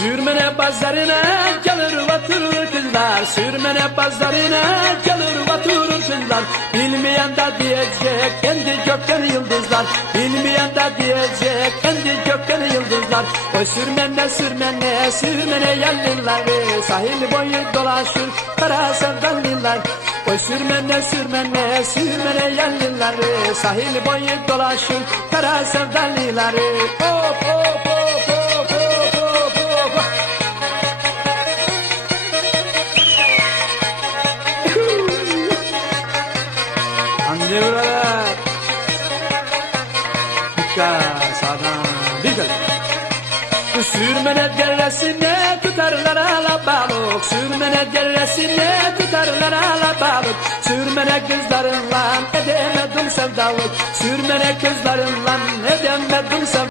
Sürmene pazarına gelir oturur kızlar, sürmene pazarına gelir oturur kızlar. Bilmeyen de diyecek kendi gökten yıldızlar, bilmeyen de diyecek kendi gökten yıldızlar. Oy sürmene sürmene sürmene yerliler, sahil boyu dolaşır kara sevdalılar. Oy sürmene sürmene sürmene yerliler, sahil boyu dolaşır kara sevdalılar. Hop hop hop hop hop hop hop. Anlıyorlar. Dikkat sağdan dikkat. Sürmene deresine tutarlar alabalık, sürmene deresine tutarlar alabalık. Sürmene kızlarınla edemedim sevdalık, sürmene kızlarınla edemedim sevdalık.